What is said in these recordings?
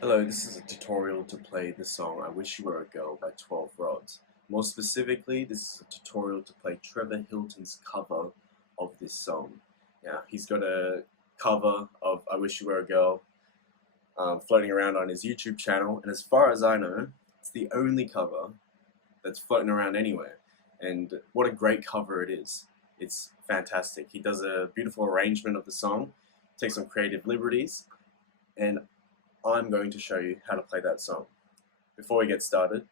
Hello, this is a tutorial to play the song I Wish You Were a Girl by 12 Rods. More specifically, this is a tutorial to play Trevor Hilton's cover of this song. Now, he's got a cover of I Wish You Were a Girl floating around on his YouTube channel, and as far as I know, it's the only cover that's floating around anywhere. And what a great cover it is. It's fantastic. He does a beautiful arrangement of the song, takes some creative liberties, and I'm going to show you how to play that song. Before we get started,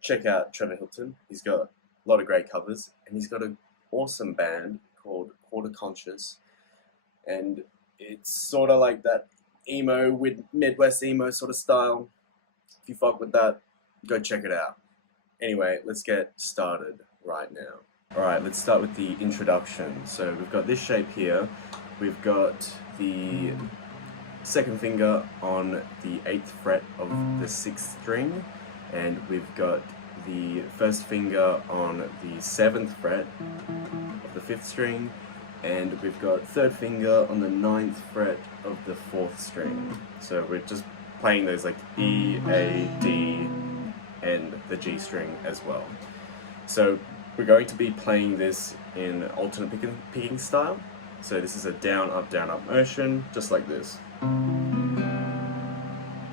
check out Trevor Hilton. He's got a lot of great covers, and he's got an awesome band called Quarter Conscious, and it's sort of like that emo with Midwest emo sort of style. If you fuck with that, go check it out. Anyway, let's get started right now. Alright, let's start with the introduction. So we've got this shape here. We've got the second finger on the 8th fret of the 6th string, and we've got the first finger on the 7th fret of the 5th string, and we've got third finger on the 9th fret of the 4th string. So we're just playing those like E, A, D, and the G string as well. So we're going to be playing this in alternate picking style. So this is a down, up motion, just like this.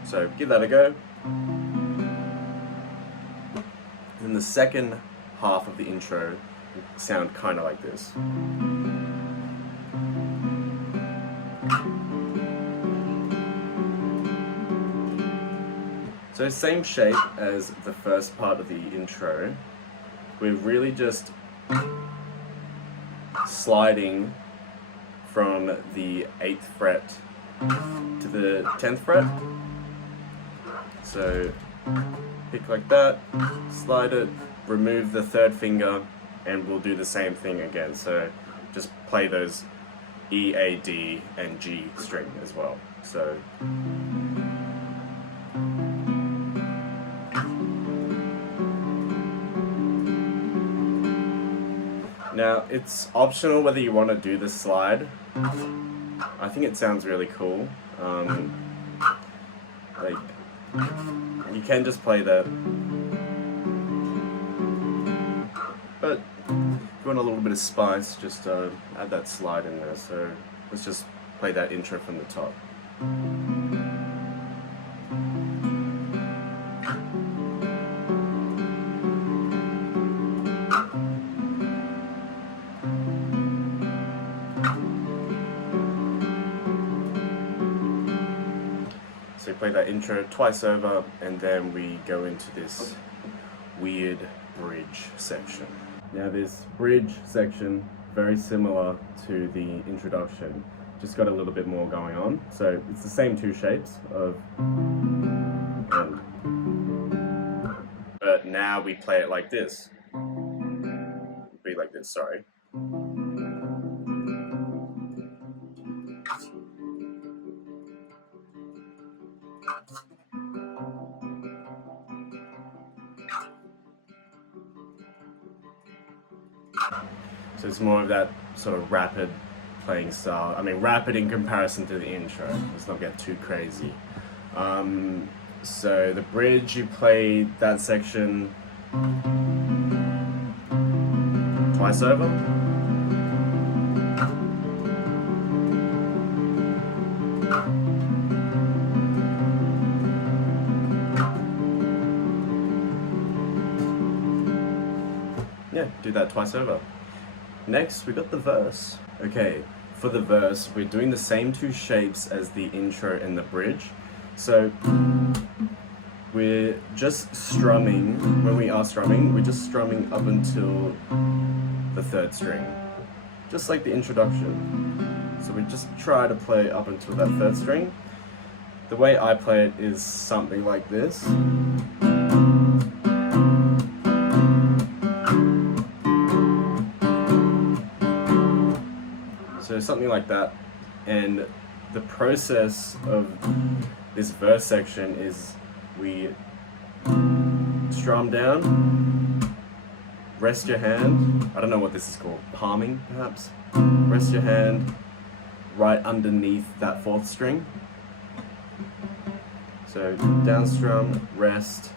So give that a go. Then the second half of the intro will sound kind of like this. So same shape as the first part of the intro. We're really just sliding from the 8th fret to the 10th fret. So pick like that, slide it, remove the third finger, and we'll do the same thing again. So just play those E, A, D, and G string as well. So now it's optional whether you want to do the slide. I think it sounds really cool. Like, you can just play that, but if you want a little bit of spice, just add that slide in there. So let's just play that intro from the top. So we play that intro twice over, and then we go into this weird bridge section. Now this bridge section, very similar to the introduction, just got a little bit more going on. So it's the same two shapes of and, but now we play it like this. Be like this, sorry. So it's more of that sort of rapid playing style. I mean, rapid in comparison to the intro. Let's not get too crazy. So the bridge, you play that section twice over. Yeah, do that twice over. Next, we got the verse. Okay, for the verse, we're doing the same two shapes as the intro and the bridge. So we're just strumming. When we are strumming, we're just strumming up until the 3rd string, just like the introduction. So we just try to play up until that 3rd string. The way I play it is something like this. So something like that, and the process of this verse section is we strum down, rest your hand, I don't know what this is called, palming perhaps, rest your hand right underneath that 4th string. So down strum, rest,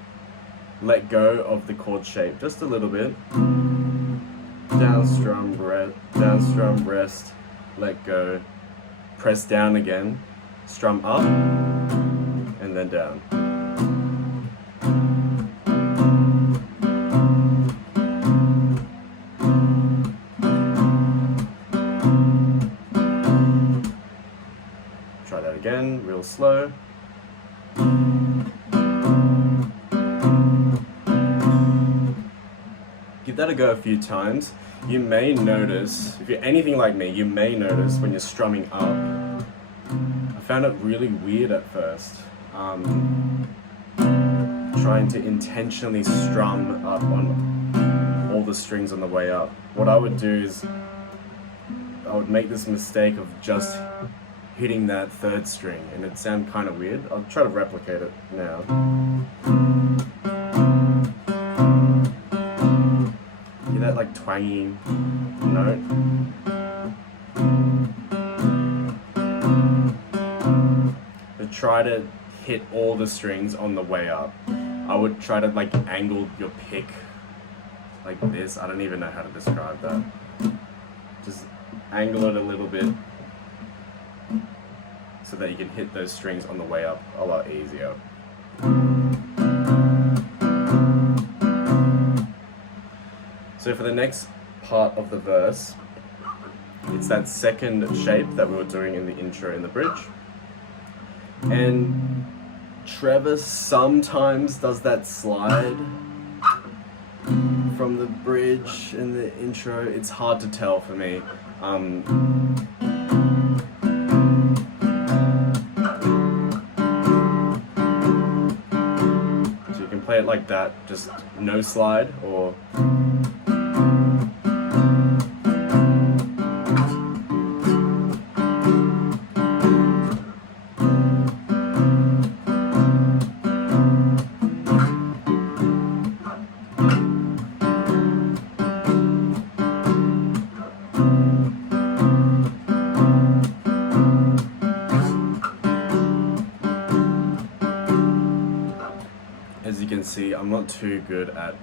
let go of the chord shape just a little bit. Down strum, rest, let go, press down again, strum up, and then down. Try that again, real slow. Give that a go a few times. You may notice, if you're anything like me, you may notice when you're strumming up. I found it really weird at first. Trying to intentionally strum up on all the strings on the way up. What I would do is, I would make this mistake of just hitting that third string, and it'd sound kind of weird. I'll try to replicate it now. Hear that like twangy note? But try to hit all the strings on the way up. I would try to like angle your pick like this. I don't even know how to describe that. Just angle it a little bit so that you can hit those strings on the way up a lot easier. So for the next part of the verse, it's that second shape that we were doing in the intro and the bridge. And Trevor sometimes does that slide from the bridge and the intro. It's hard to tell for me. So you can play it like that, just no slide, or as you can see, I'm not too good at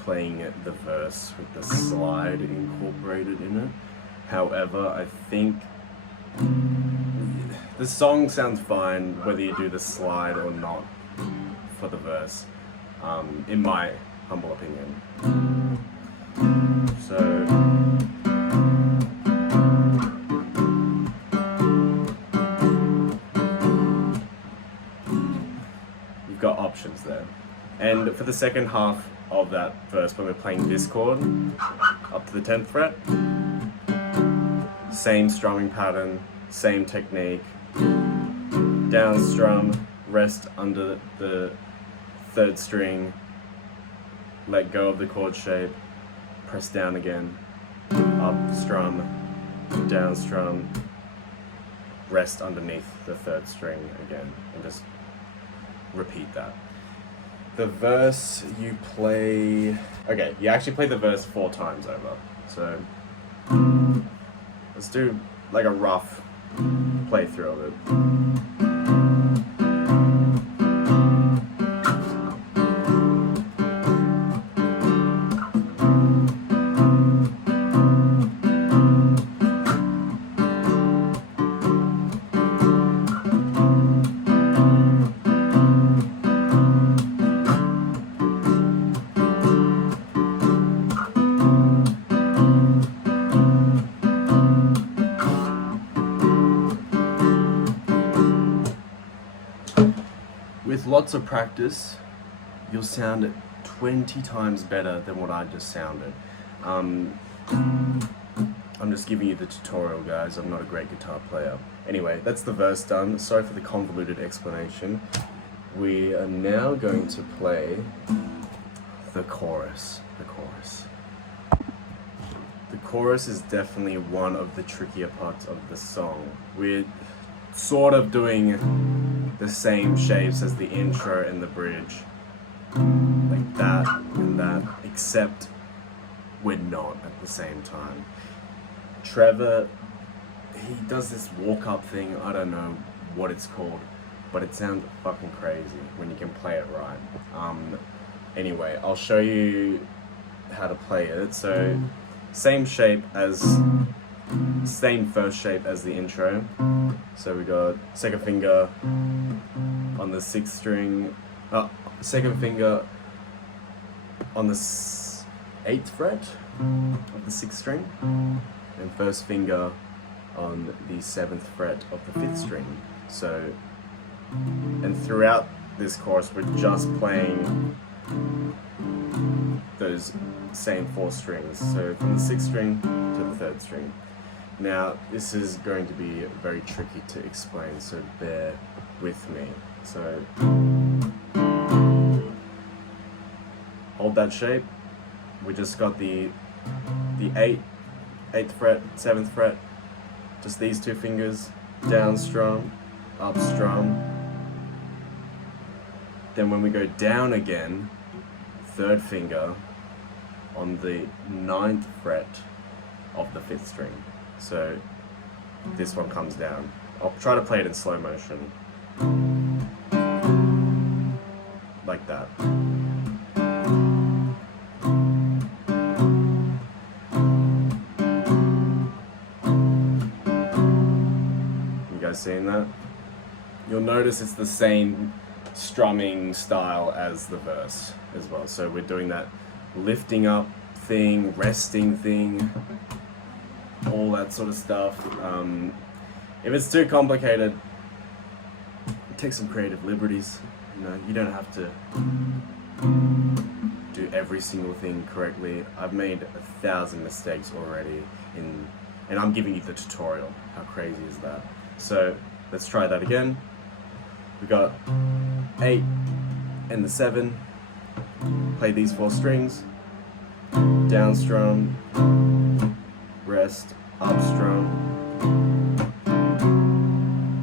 playing the verse with the slide incorporated in it. However, I think the song sounds fine whether you do the slide or not for the verse, in my humble opinion. So you've got options there. And for the second half of that verse, when we're playing this chord up to the 10th fret, same strumming pattern, same technique, down strum, rest under the third string, let go of the chord shape, press down again, up strum, down strum, rest underneath the third string again, and just repeat that. The verse you play, okay, you actually play the verse 4 times over. So let's do like a rough playthrough of it. With lots of practice, you'll sound 20 times better than what I just sounded. I'm just giving you the tutorial, guys. I'm not a great guitar player. Anyway, that's the verse done. Sorry for the convoluted explanation. We are now going to play the chorus. The chorus is definitely one of the trickier parts of the song. We're sort of doing the same shapes as the intro and the bridge, like that and that, except we're not at the same time. Trevor, he does this walk up thing, I don't know what it's called, but it sounds fucking crazy when you can play it right. Anyway, I'll show you how to play it. So, same first shape as the intro. So we got second finger on the 6th string, second finger on the 8th fret of the 6th string, and first finger on the 7th fret of the 5th string. So, and throughout this chorus we're just playing those same 4 strings, so from the 6th string to the 3rd string. Now this is going to be very tricky to explain, so bear with me. So hold that shape. We just got the 8th fret, 7th fret, just these 2 fingers, down strum, up strum. Then when we go down again, 3rd finger on the 9th fret of the 5th string. So this one comes down. I'll try to play it in slow motion. Like that. You guys seeing that? You'll notice it's the same strumming style as the verse as well. So we're doing that lifting up thing, resting thing, all that sort of stuff. If it's too complicated, take some creative liberties. You know, you don't have to do every single thing correctly. I've made 1,000 mistakes already and I'm giving you the tutorial. How crazy is that? So let's try that again. We got 8 and the 7. Play these 4 strings. Down strum, rest, up strum.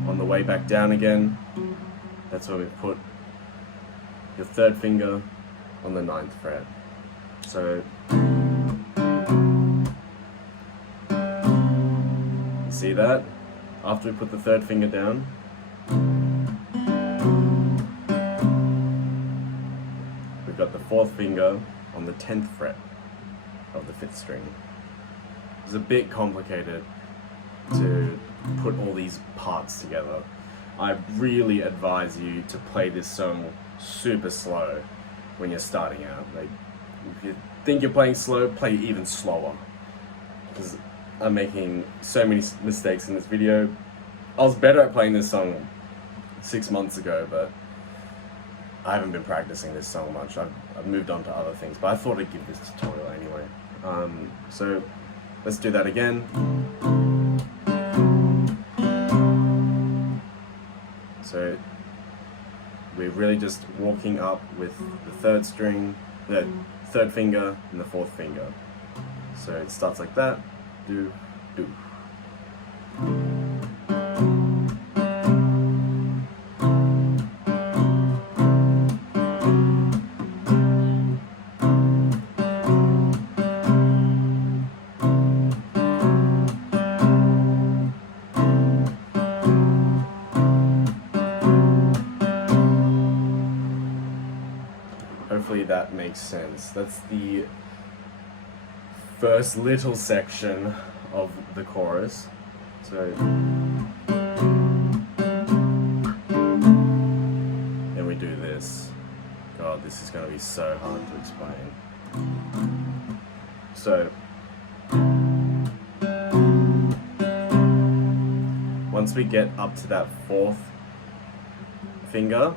On the way back down again, that's where we put your 3rd finger on the 9th fret. So you see that? After we put the 3rd finger down, we've got the 4th finger on the 10th fret of the 5th string. It's a bit complicated to put all these parts together. I really advise you to play this song super slow when you're starting out. Like, if you think you're playing slow, play even slower. Because I'm making so many mistakes in this video. I was better at playing this song 6 months ago, but I haven't been practicing this song much. I've moved on to other things, but I thought I'd give this tutorial anyway. So let's do that again. So we're really just walking up with the 3rd string, the 3rd finger and the 4th finger. So it starts like that. Do, do. Hopefully that makes sense. That's the first little section of the chorus. So then we do this. God, this is going to be so hard to explain. So once we get up to that 4th finger,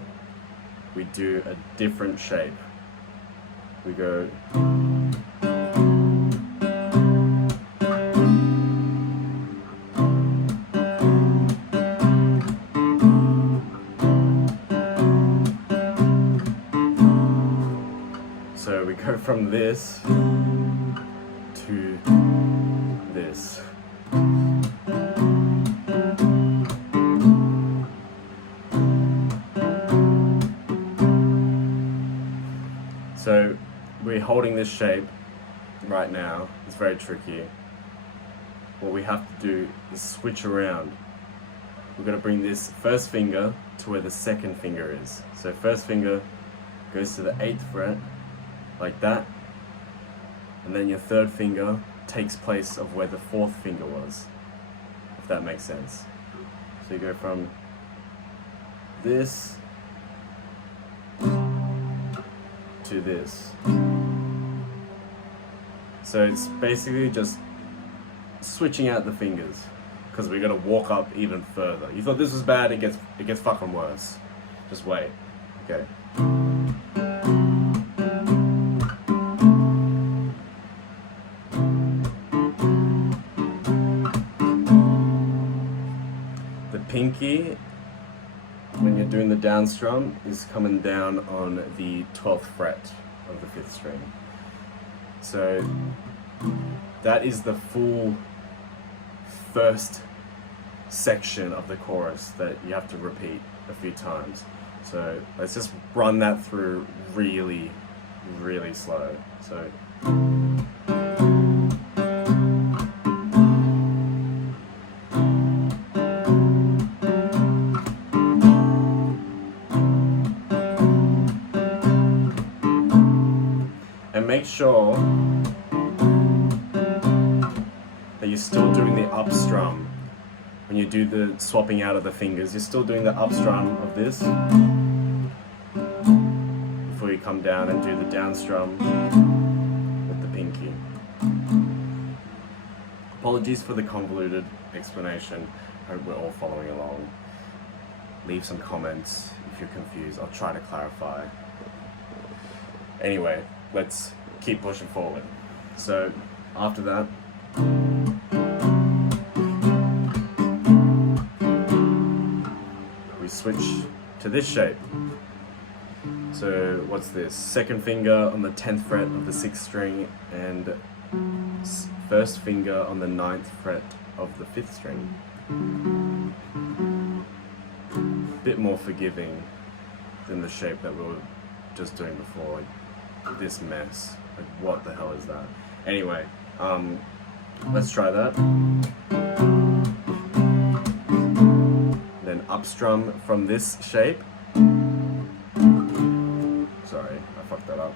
we do a different shape. We go so we go from this to this. So we're holding this shape right now. It's very tricky. What we have to do is switch around. We're going to bring this first finger to where the second finger is. So first finger goes to the 8th fret, like that, and then your third finger takes place of where the 4th finger was, if that makes sense. So you go from this to this. So it's basically just switching out the fingers, because we're gonna walk up even further. You thought this was bad, it gets fucking worse. Just wait. Okay. The pinky, when you're doing the down strum, is coming down on the 12th fret of the 5th string. So that is the full first section of the chorus that you have to repeat a few times. So let's just run that through really, really slow. So and make sure that you're still doing the up strum. When you do the swapping out of the fingers, you're still doing the up strum of this before you come down and do the down strum with the pinky. Apologies for the convoluted explanation. I hope we're all following along. Leave some comments if you're confused. I'll try to clarify. Anyway, let's keep pushing forward. So after that, we switch to this shape. So what's this? Second finger on the 10th fret of the 6th string and first finger on the 9th fret of the 5th string. Bit more forgiving than the shape that we were just doing before. Like this mess. Like what the hell is that? Anyway, let's try that. Then up strum from this shape. Sorry, I fucked that up.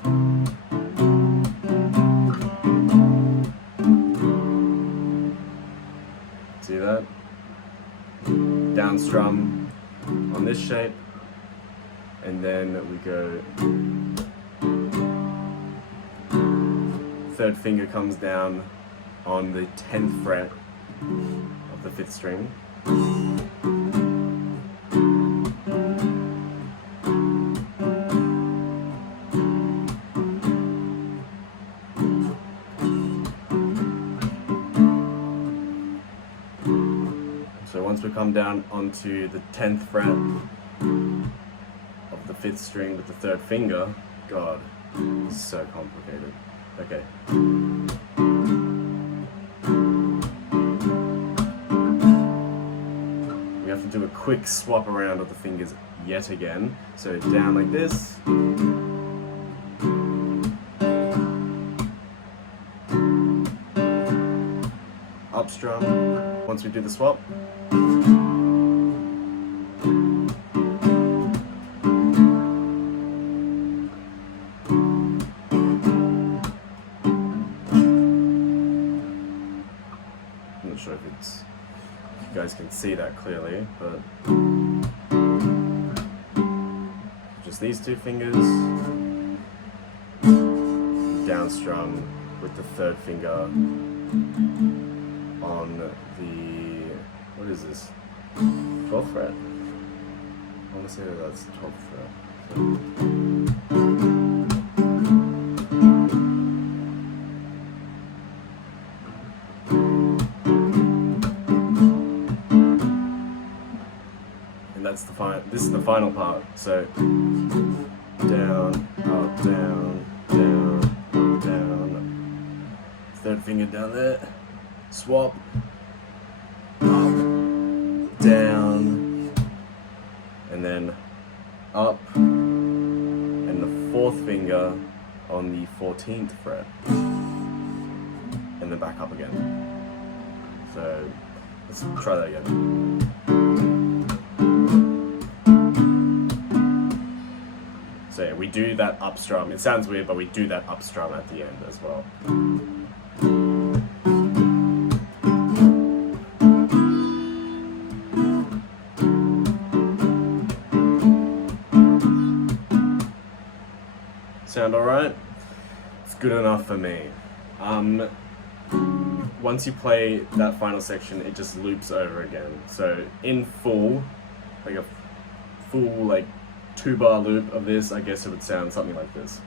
See that? Down strum on this shape, and then we go. Third finger comes down on the 10th fret of the 5th string. So once we come down onto the 10th fret of the 5th string with the third finger, God, this is so complicated. Okay. We have to do a quick swap around of the fingers yet again. So down like this. Up strum once we do the swap. I'm not sure if you guys can see that clearly, but just these two fingers, down strum with the third finger on the, what is this, 12th fret? I want to say that that's 12th fret. And that's the final, this is the final part. So down, up, down, down, up, down. Third finger down there. Swap. Up, down, and then up, and the fourth finger on the 14th fret, and then back up again. So let's try that again. So yeah, we do that up strum. It sounds weird, but we do that up strum at the end as well. Sound alright? It's good enough for me. Once you play that final section, it just loops over again. So in full, like a full like 2-bar loop of this, I guess it would sound something like this.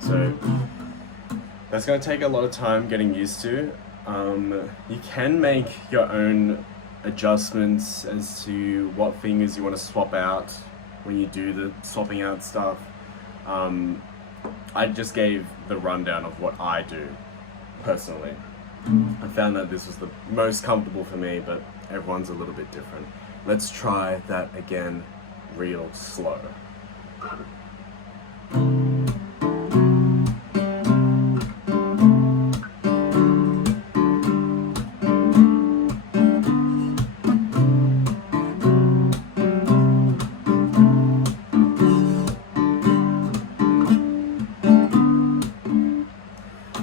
So that's going to take a lot of time getting used to. You can make your own adjustments as to what fingers you want to swap out when you do the swapping out stuff. I just gave the rundown of what I do personally. I found that this was the most comfortable for me, but everyone's a little bit different. Let's try that again real slow.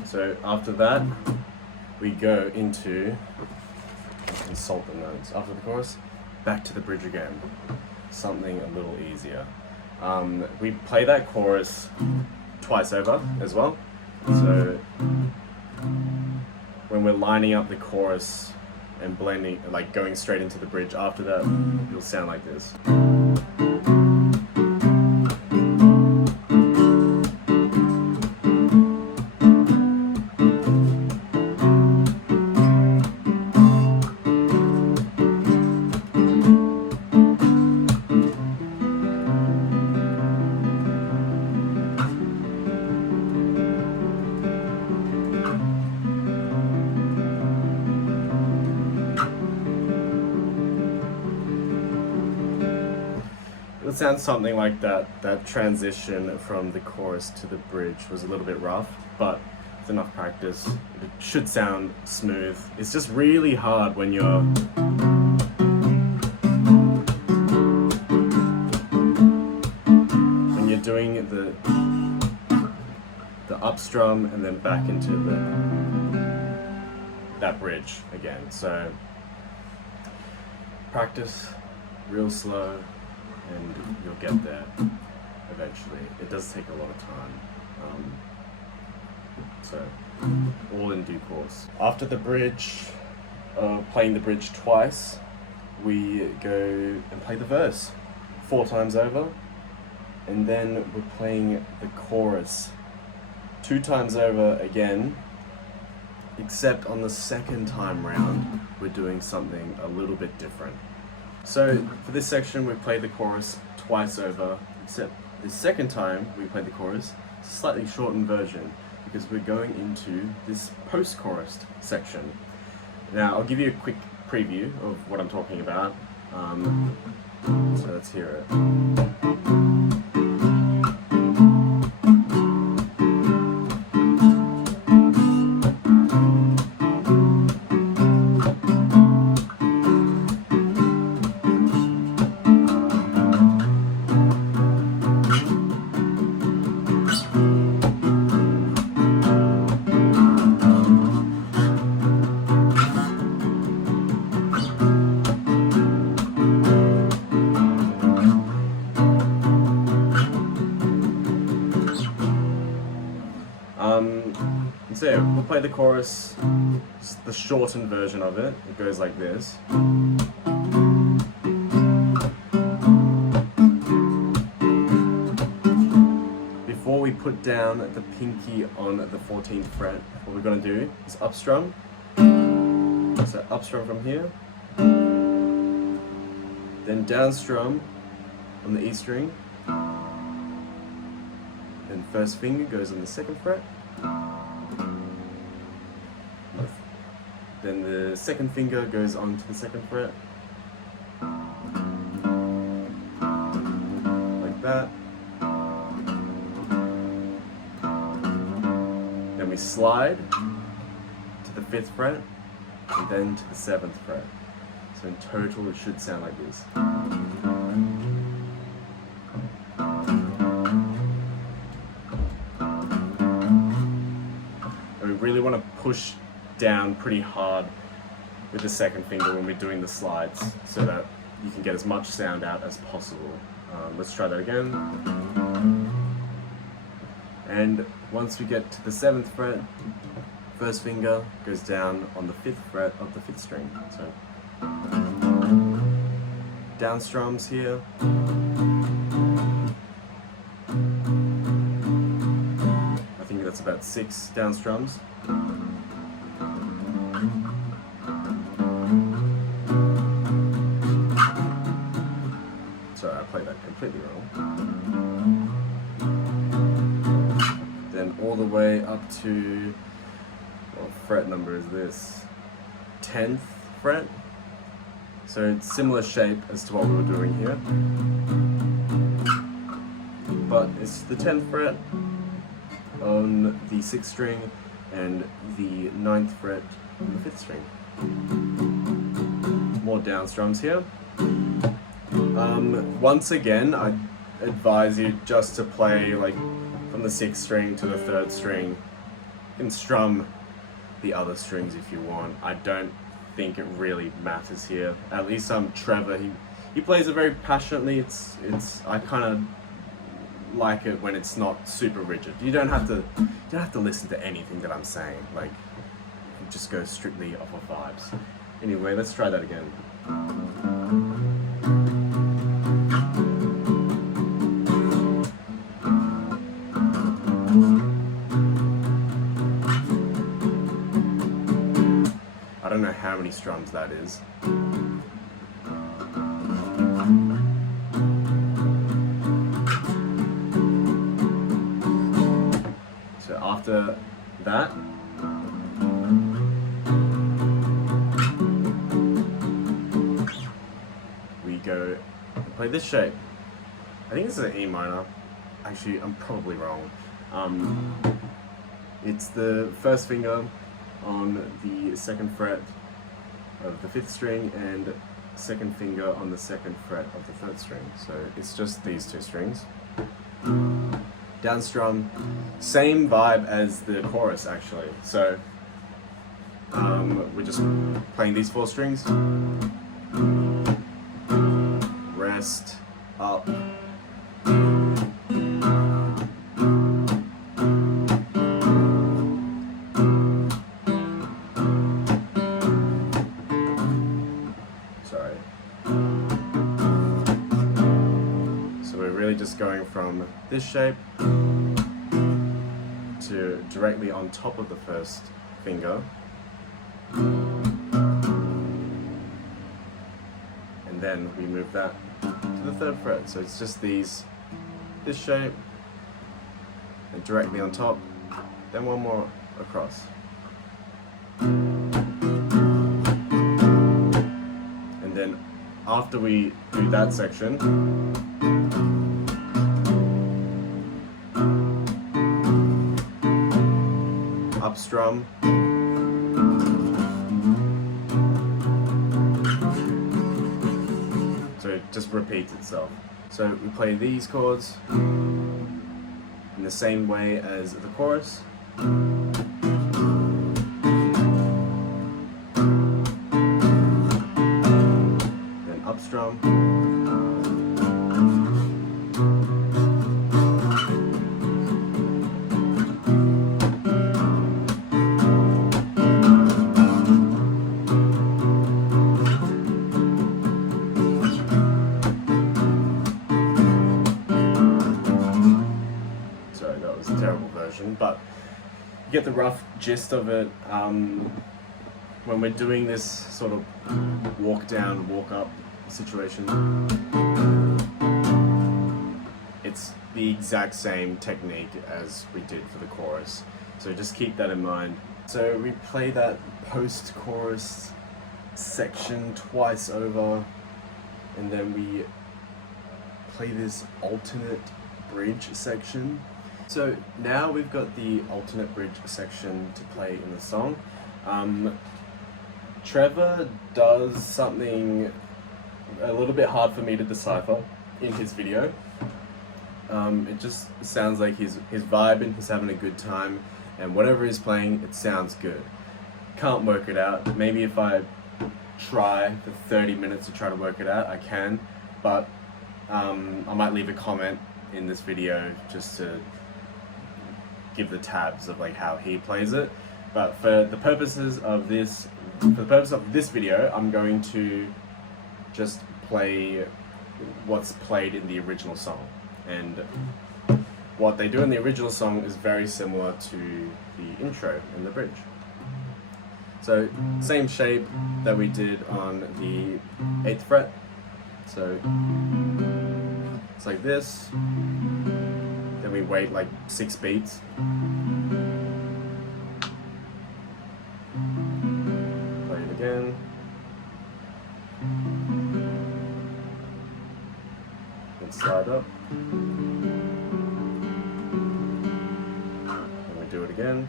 So after that, we go into, consult the notes. After the chorus, back to the bridge again. Something a little easier. We play that chorus twice over as well. So when we're lining up the chorus and blending, like going straight into the bridge after that, it'll sound like this. It sounds something like that. That transition from the chorus to the bridge was a little bit rough, but with enough practice, it should sound smooth. It's just really hard when you're doing the up strum and then back into that bridge again. So practice real slow, and you'll get there eventually. It does take a lot of time, so all in due course. After the bridge, playing the bridge twice, we go and play the verse 4 times over, and then we're playing the chorus 2 times over again, except on the second time round we're doing something a little bit different. So for this section we play the chorus twice over, except the second time we play the chorus, it's a slightly shortened version because we're going into this post-chorus section. Now I'll give you a quick preview of what I'm talking about, so let's hear it. So yeah, we'll play the chorus, the shortened version of it. It goes like this. Before we put down the pinky on the 14th fret, what we're going to do is up strum. So up strum from here, then down strum on the E string, then first finger goes on the 2nd fret, then the 2nd finger goes onto the 2nd fret, like that. Then we slide to the 5th fret, and then to the 7th fret. So in total it should sound like this. And we really want to push down pretty hard with the 2nd finger when we're doing the slides so that you can get as much sound out as possible. Let's try that again. And once we get to the 7th fret, 1st finger goes down on the 5th fret of the 5th string. So down strums here. I think that's about 6 down strums. Sorry, I played that completely wrong. Then all the way up to, what fret number is this? 10th fret. So it's similar shape as to what we were doing here. But it's the 10th fret on the 6th string and the 9th fret on the 5th string. More down strums here. Once again, I advise you just to play like from the 6th string to the 3rd string. You can strum the other strings if you want. I don't think it really matters here. At least Trevor, he plays it very passionately. I kind of like it when it's not super rigid. You don't have to listen to anything that I'm saying. Like, you just go strictly off of vibes. Anyway, let's try that again. I don't know how many strums that is. So after that, we go and play this shape. I think this is an E minor. Actually, I'm probably wrong. It's the 1st finger on the 2nd fret of the 5th string and 2nd finger on the 2nd fret of the 3rd string. So it's just these 2 strings. Down strum, same vibe as the chorus actually. So we're just playing these 4 strings. Rest, up. Just going from this shape to directly on top of the 1st finger, and then we move that to the 3rd fret. So it's just this shape, and directly on top, then one more across. And then after we do that section, up strum, so it just repeats itself. So we play these chords in the same way as the chorus. Then up strum. But you get the rough gist of it. When we're doing this sort of walk down, walk up situation, it's the exact same technique as we did for the chorus. So just keep that in mind. So we play that post-chorus section twice over, and then we play this alternate bridge section. So now we've got the alternate bridge section to play in the song. Trevor does something a little bit hard for me to decipher in his video. It just sounds like he's vibing, he's having a good time, and whatever he's playing, it sounds good. Can't work it out. Maybe if I try for 30 minutes to try to work it out, I can, but I might leave a comment in this video just to give the tabs of like how he plays it. But for the purposes of this video, I'm going to just play what's played in the original song. And what they do in the original song is very similar to the intro and the bridge. So same shape that we did on the 8th fret. So it's like this. Then we wait like 6 beats. Play it again. Then slide up. Then we do it again.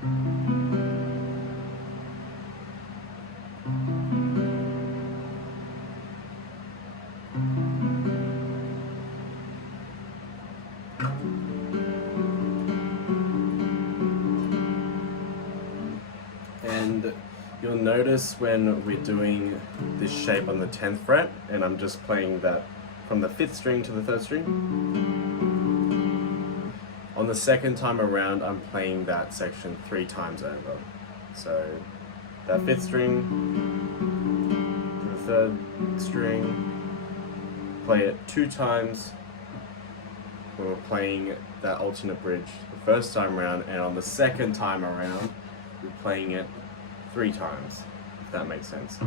And you'll notice when we're doing this shape on the 10th fret, and I'm just playing that from the 5th string to the 3rd string. On the second time around, I'm playing that section 3 times over. So that 5th string to the 3rd string, play it 2 times when we're playing that alternate bridge the first time around, and on the second time around, we're playing it 3 times, if that makes sense.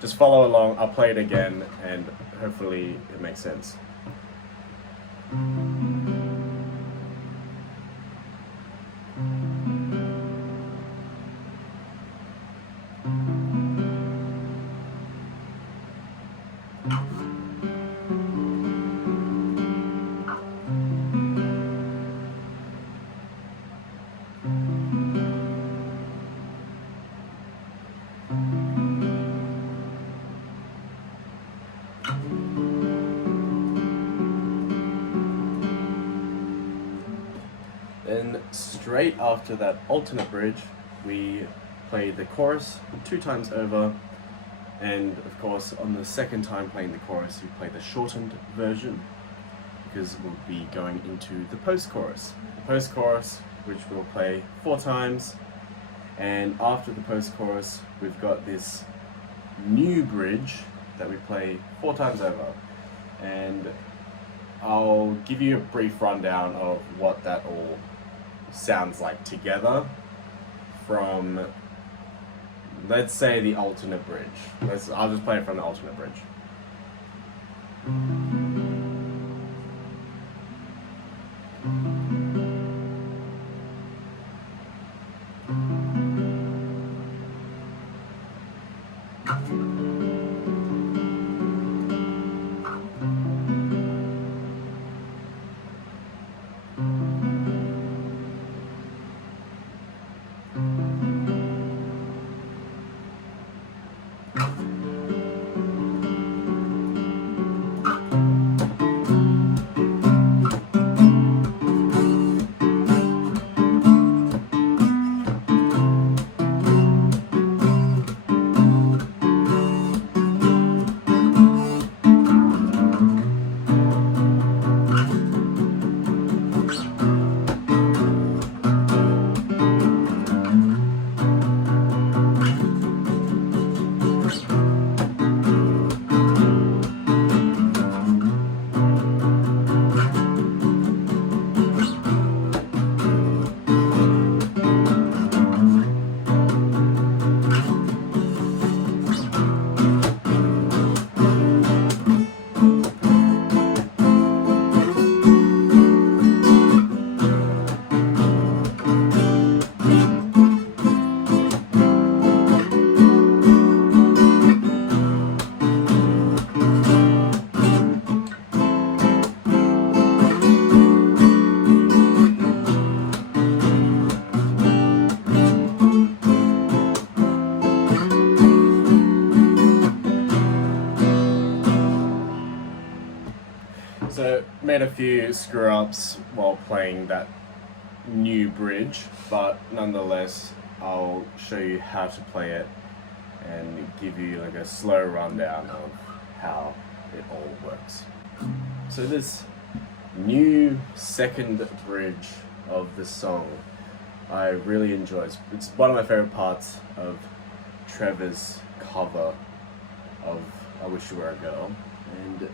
Just follow along, I'll play it again, and hopefully it makes sense. Then straight after that alternate bridge, we play the chorus 2 times over, and of course on the second time playing the chorus we play the shortened version, because we'll be going into the post-chorus. The post-chorus, which we'll play 4 times, and after the post-chorus we've got this new bridge that we play 4 times over. And I'll give you a brief rundown of what that all sounds like together from, let's say, the alternate bridge. I'll just play it from the alternate bridge. made a few screw-ups while playing that new bridge, but nonetheless I'll show you how to play it and give you like a slow rundown of how it all works. So this new second bridge of the song I really enjoy. It's one of my favorite parts of Trevor's cover of I Wish You Were a Girl, and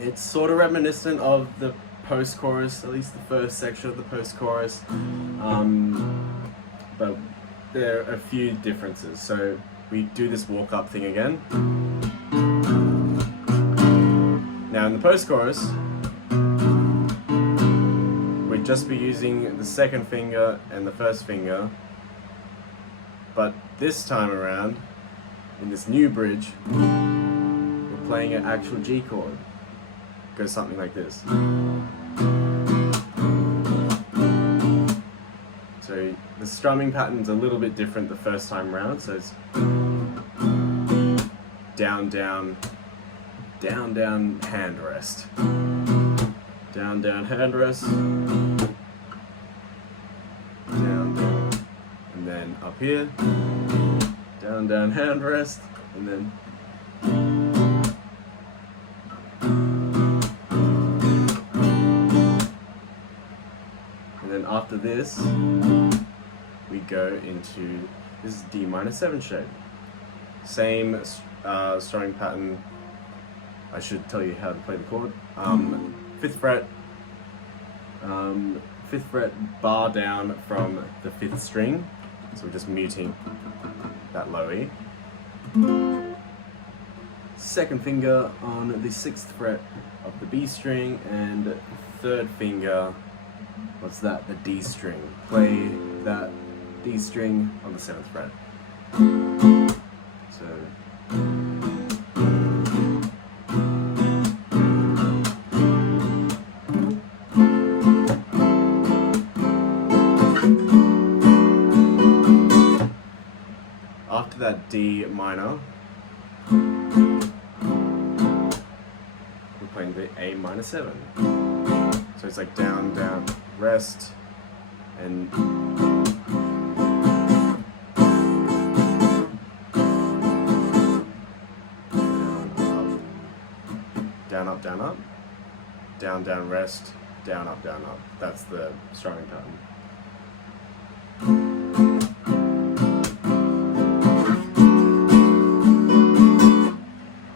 it's sort of reminiscent of the post-chorus, at least the first section of the post-chorus, but there are a few differences. So we do this walk-up thing again. Now in the post-chorus, we'd just be using the second finger and the first finger, but this time around, in this new bridge, we're playing an actual G chord. It goes something like this. So the strumming pattern's a little bit different the first time round, so it's down, down, down, down, hand rest. Down, down, hand rest. Down, down. And then up here. Down, down, hand rest. And then after this, we go into this D minor 7 shape. Same strumming pattern. I should tell you how to play the chord. 5th fret bar down from the 5th string, so we're just muting that low E. 2nd finger on the 6th fret of the B string, and 3rd finger, what's that? The D string. Play that D string on the 7th fret. So after that D minor, we're playing the A minor 7. So it's like down, down, rest, and down, up, down, up, down, down, rest, down, up, down, up. That's the strumming pattern.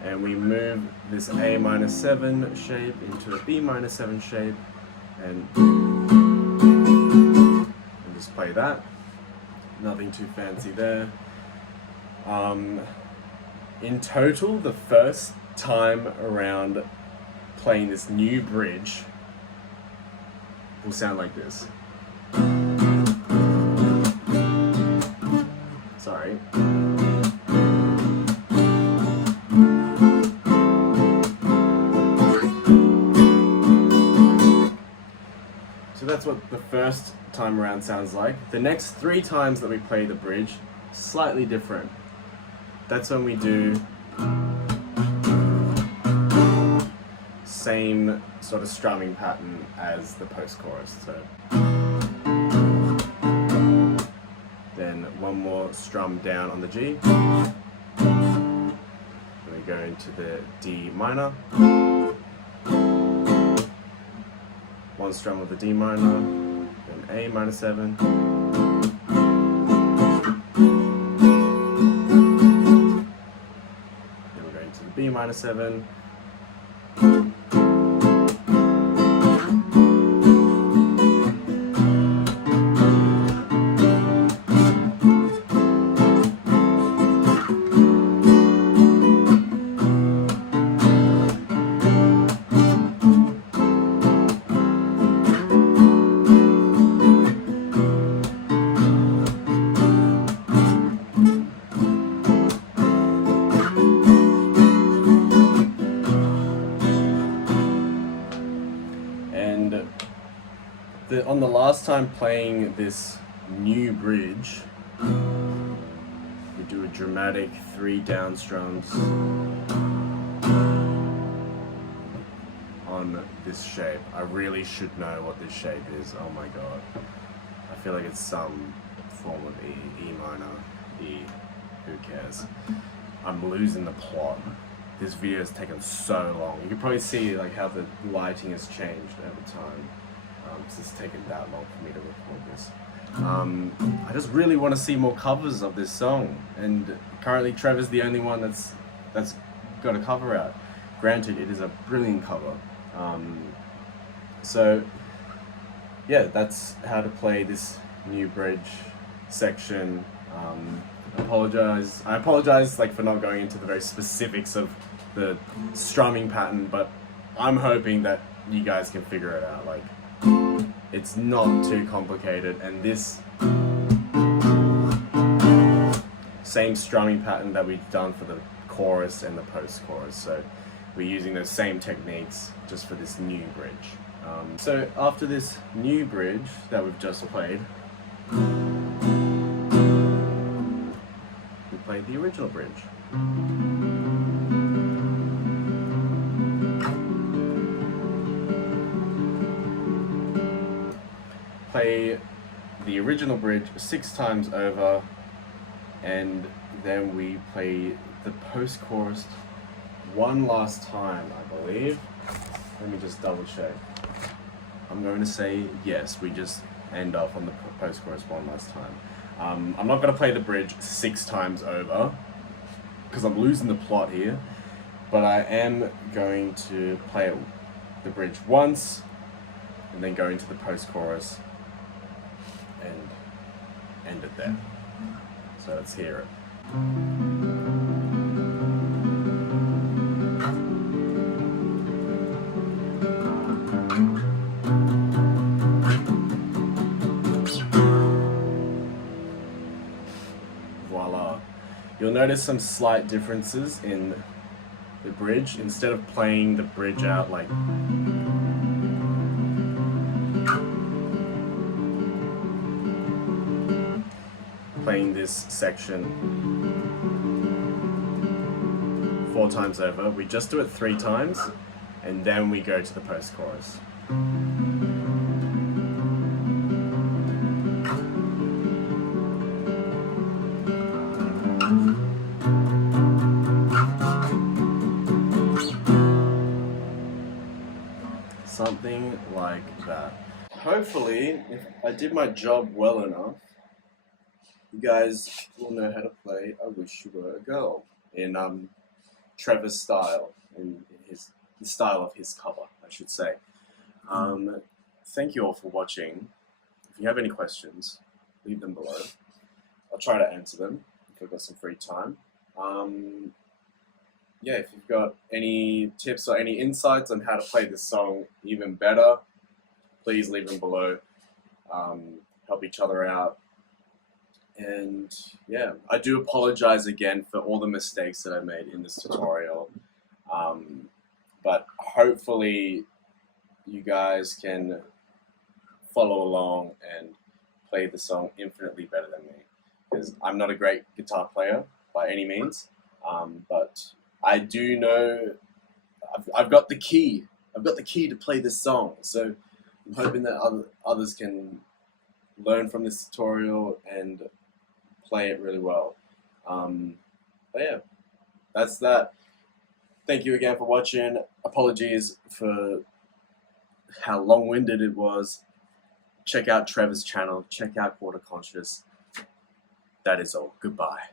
And we move this A minor 7 shape into a B minor 7 shape, and just play that. Nothing too fancy there. In total, the first time around playing this new bridge will sound like this. Sorry. So that's what the first time around sounds like. The next 3 times that we play the bridge, slightly different. That's when we do same sort of strumming pattern as the post-chorus. So then one more strum down on the G. Then we go into the D minor. One strum of the D minor, then A minor 7. Then we're going to the B minor 7. On the last time playing this new bridge, we do a dramatic 3 down strums on on this shape. I really should know what this shape is. Oh my god. I feel like it's some form of E minor, E, who cares. I'm losing the plot. This video has taken so long. You can probably see like how the lighting has changed over time. It's taken that long for me to record this. I just really want to see more covers of this song, and currently Trevor's the only one that's got a cover out. Granted, it is a brilliant cover. So yeah, that's how to play this new bridge section. I apologize like for not going into the very specifics of the strumming pattern, but I'm hoping that you guys can figure it out. Like, it's not too complicated, and this same strumming pattern that we've done for the chorus and the post-chorus, so we're using those same techniques just for this new bridge. So after this new bridge that we've just played, we played the original bridge. Play the original bridge 6 times over, and then we play the post-chorus one last time, I believe. Let me just double check. I'm going to say yes, we just end off on the post-chorus one last time. I'm not going to play the bridge 6 times over because I'm losing the plot here, but I am going to play the bridge once and then go into the post-chorus and end it there. So let's hear it. Voila. You'll notice some slight differences in the bridge. Instead of playing the bridge out like playing this section 4 times over, we just do it 3 times and then we go to the post-chorus. Something like that. Hopefully, if I did my job well enough, you guys will know how to play I Wish You Were a Girl in Trevor's style, in the style of his cover, I should say. Thank you all for watching. If you have any questions, leave them below. I'll try to answer them if I've got some free time. Yeah, if you've got any tips or any insights on how to play this song even better, please leave them below. Help each other out. And yeah, I do apologize again for all the mistakes that I made in this tutorial. But hopefully you guys can follow along and play the song infinitely better than me, because I'm not a great guitar player by any means, but I do know I've got the key. I've got the key to play this song, so I'm hoping that others can learn from this tutorial and play it really well. But yeah, that's that. Thank you again for watching. Apologies for how long-winded it was. Check out Trevor's channel. Check out Quarter Conscious. That is all. Goodbye.